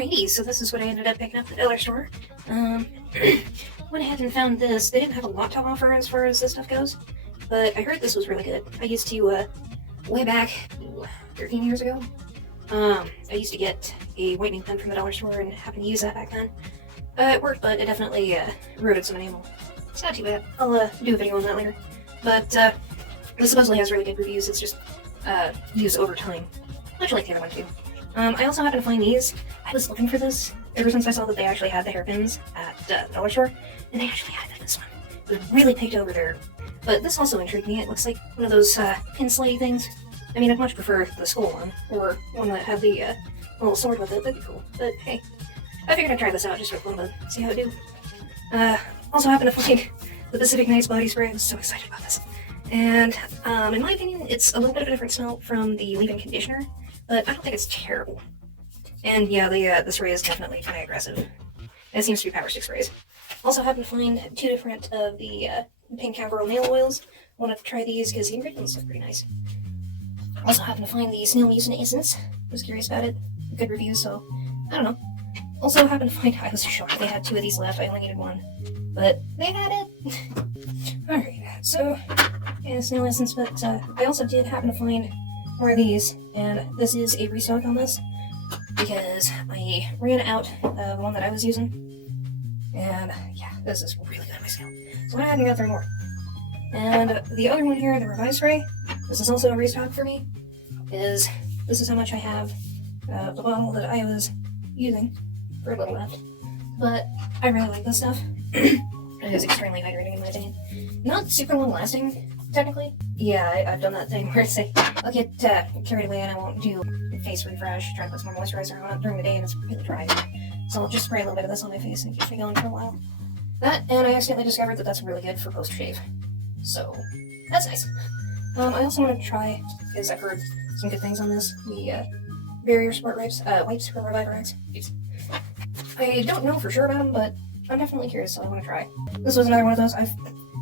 Alrighty, so this is what I ended up picking up at the dollar store. Went ahead and found this. They didn't have a lot to offer as far as this stuff goes, but I heard this was really good. I used to, way back 13 years ago, I used to get a whitening pen from the dollar store and happened to use that back then. It worked, but it definitely eroded some enamel. It's not too bad. I'll do a video on that later. But this supposedly has really good reviews. It's just used over time, much like the other one too. I also happened to find these. I was looking for this ever since I saw that they actually had the hairpins at the dollar store, and they actually had this one. It was really picked over there. But this also intrigued me. It looks like one of those pin sleigh things. I mean, I'd much prefer the skull one, or one that had the little sword with it. That'd be cool. But hey, I figured I'd try this out just for fun, but see how it do. Also happened to find the Pacific Nights body spray. I was so excited about this. And in my opinion, it's a little bit of a different smell from the leave-in conditioner, but I don't think it's terrible. And yeah, the spray is definitely kind of aggressive. It seems to be power stick sprays. Also happened to find 2 different of the pink cowgirl nail oils. Wanted to try these because the ingredients look pretty nice. Also happened to find the snail mucin essence. Was curious about it. Good reviews, so I don't know. Also happened to find, I was shocked they had 2 of these left. I only needed 1, but they had it. Alright, so yeah, snail essence, but I also did happen to find more of these, and this is a restock on this because I ran out of the one that I was using, and yeah, this is really good on my scale. So I had to go 3 more. And the other one here, the revive spray, this is also a restock for me, is this is how much I have of the bottle that I was using for a little left. But I really like this stuff. It is extremely hydrating in my opinion. Not super long lasting, technically. Yeah, I've done that thing where it's like, I'll get carried away and I won't do face refresh, try to put some more moisturizer on it during the day and it's really dry. So I'll just spray a little bit of this on my face and keep me going for a while. That, and I accidentally discovered that that's really good for post-shave. So, that's nice. I also want to try, because I've heard some good things on this, the barrier sport wipes from Reviver X. I don't know for sure about them, but I'm definitely curious, so I want to try. This was another one of those.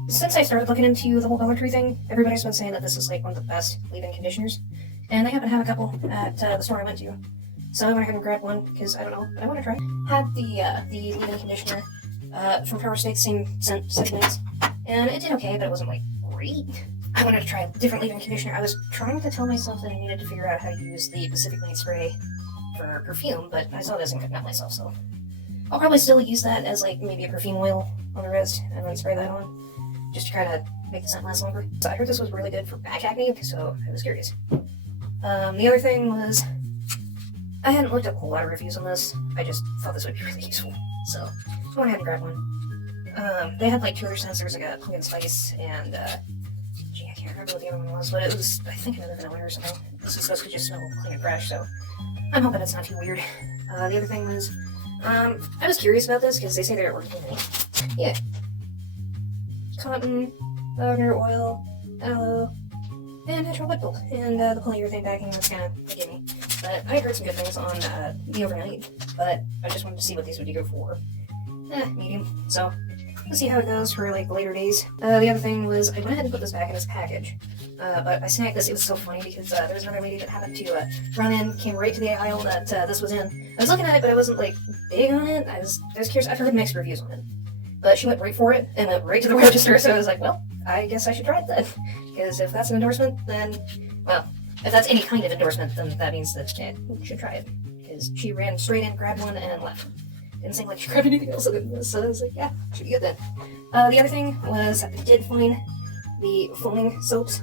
Since I started looking into the whole Dollar Tree thing, everybody's been saying that this is like one of the best leave-in conditioners, and they happen to have a couple at the store I went to. So I went ahead and grabbed one because I don't know, but I want to try. Had the leave-in conditioner from Power State, same scent, 7 minutes, and it did okay, but it wasn't like great. I wanted to try a different leave-in conditioner. I was trying to tell myself that I needed to figure out how to use the Pacific Night spray for perfume, but I saw this and couldn't help myself, so I'll probably still use that as like maybe a perfume oil on the wrist and then spray that on, just to try to make the scent last longer. So I heard this was really good for back acne, so I was curious. The other thing was, I hadn't looked up a whole lot of reviews on this. I just thought this would be really useful, so I went ahead and grabbed one. They had like 2 other scents. There was like a pumpkin spice and gee, I can't remember what the other one was, but it was, I think, another vanilla or something. This is supposed to just smell clean and fresh, so I'm hoping it's not too weird. The other thing was, I was curious about this because they say they're organic. Yeah. Cotton, lavender oil, aloe, and natural butt and the polyurethane backing was kind of a gimme. But I heard some good things on the overnight, but I just wanted to see what these would go for. Medium. So let's see how it goes for like later days. The other thing was I went ahead and put this back in its package, but I snagged this. It was so funny because there was another lady that happened to run in, came right to the aisle that this was in. I was looking at it, but I wasn't like big on it. I was curious. I've heard mixed reviews on it, but she went right for it and went right to the register. So I was like, well, I guess I should try it then, because if that's an endorsement, then well, if that's any kind of endorsement, then that means that we should try it. Because she ran straight in, grabbed one, and left. Didn't seem like she grabbed anything else other than this, so I was like, yeah, should be good then. The other thing was I did find the foaming soaps,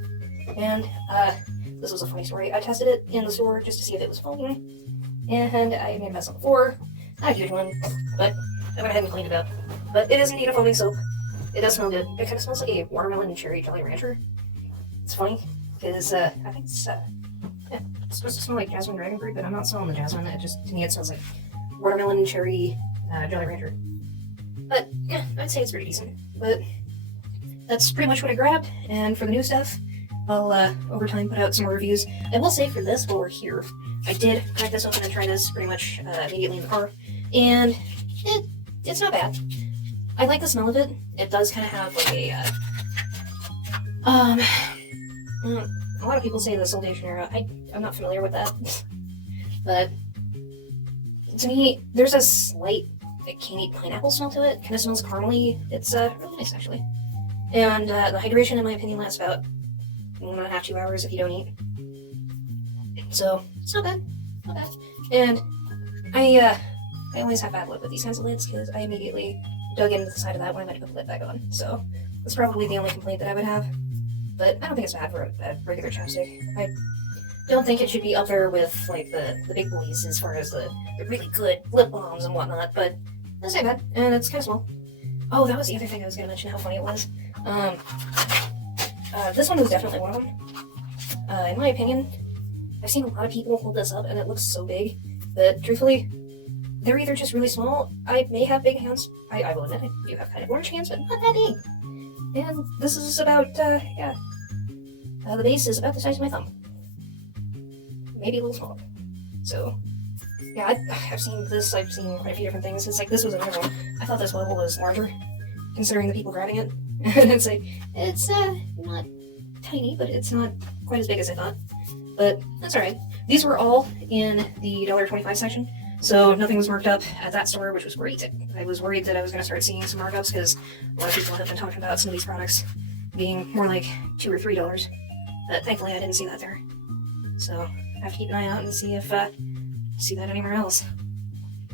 and this was a funny story. I tested it in the store just to see if it was foaming, and I made a mess on the floor. Not a huge one, but I went ahead and cleaned it up. But it is indeed a foaming soap. It does smell good. It kind of smells like a watermelon and cherry Jolly Rancher. It's funny, because I think it's supposed to smell like jasmine dragon fruit, but I'm not smelling the jasmine. It just, to me, it smells like watermelon and cherry Jolly Rancher. But yeah, I'd say it's pretty decent. But that's pretty much what I grabbed, and for the new stuff, I'll over time put out some more reviews. I will say for this, while we're here, I did crack this open and try this pretty much immediately in the car, and it's not bad. I like the smell of it. It does kind of have like a lot of people say the Soldationera. I'm not familiar with that, but to me, there's a slight candied pineapple smell to it. Kind of smells caramely. It's really nice actually. And the hydration, in my opinion, lasts about 1.5 to 2 hours if you don't eat. So it's not bad, not bad. And I always have bad luck with these kinds of lids because I immediately dug into the side of that when I went to put the lid back on. So that's probably the only complaint that I would have. But I don't think it's bad for a regular chapstick. I don't think it should be up there with like the big boys as far as the really good lip balms and whatnot. But that's not bad, and it's kind of small. Oh, that was the other thing I was gonna mention. How funny it was. This one was definitely one of them. In my opinion, I've seen a lot of people hold this up and it looks so big, but truthfully, they're either just really small. I may have big hands. I will admit I do have kind of orange hands, but not that big. And this is about, the base is about the size of my thumb. Maybe a little smaller. So, yeah, I've seen this, I've seen quite a few different things. It's like, this was another one. I thought this level was larger, considering the people grabbing it. And it's like, it's, not tiny, but it's not quite as big as I thought. But that's alright. These were all in the $1.25 section, so nothing was marked up at that store, which was great. I was worried that I was going to start seeing some markups because a lot of people have been talking about some of these products being more like $2 or $3, but thankfully I didn't see that there. So I have to keep an eye out and see if see that anywhere else.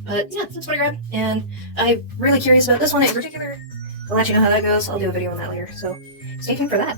But yeah, that's what I grabbed, and I'm really curious about this one in particular. I'll let you know how that goes. I'll do a video on that later, so stay tuned for that.